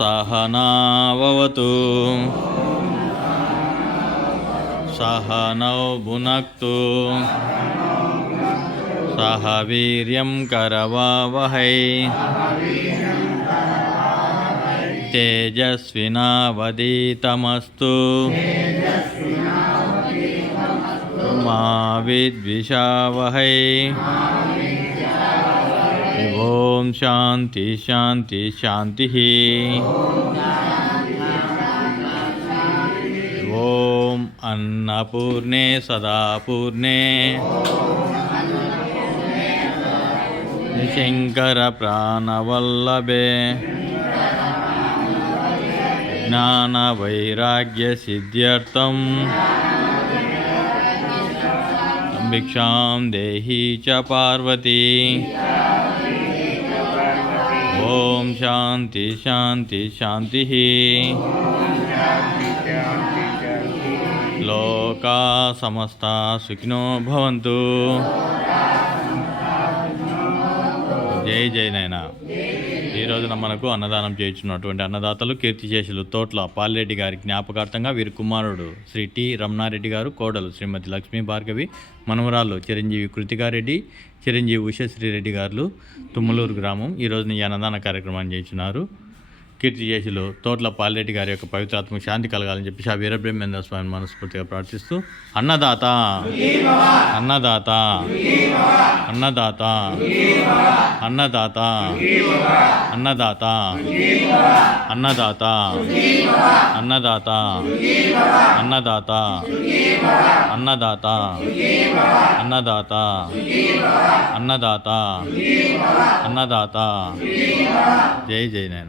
सहनाववतु सहनौ भुनक्तु सह वीर्यं करवावहै तेजस्विनावधीतमस्तु मा विद्विषावहै। ओम शांति शांति शांति। ओम अन्नपूर्णे सदापूर्णे शंकर प्राणवल्लभे ज्ञान वैराग्य सिद्ध्यर्थम भिक्षां देहि च पार्वती। ओम शांति शांति शांति। लोका समस्ता सुखिनो भवन्तु। జై జై నాయన. ఈ రోజున మనకు అన్నదానం చేయించున్నటువంటి అన్నదాతలు కీర్తిశేషులు తోట్ల పాల్రెడ్డి గారి జ్ఞాపకార్థంగా వీరి కుమారుడు శ్రీ టి రమణారెడ్డి గారు, కోడలు శ్రీమతి లక్ష్మీ భార్గవి, మనవరాళ్ళు చిరంజీవి కృతికారెడ్డి, చిరంజీవి ఉషశ్రీరెడ్డి గారు, తుమ్మలూరు గ్రామం ఈ రోజున ఈ అన్నదాన కార్యక్రమాన్ని చేయించున్నారు. కీర్తిశేషులు తోట్ల పాల్రెడ్డి గారి యొక్క పవిత్రాత్మక శాంతి కలగాలని చెప్పి షా వీరబ్రహ్మేంద్ర స్వామిని మనస్ఫూర్తిగా ప్రార్థిస్తూ అన్నదాత అన్నదాత అన్నదాత అన్నదాత అన్నదాత అన్నదాత అన్నదాత అన్నదాత అన్నదాత అన్నదాత అన్నదాత అన్నదాత. జై జై నాయన.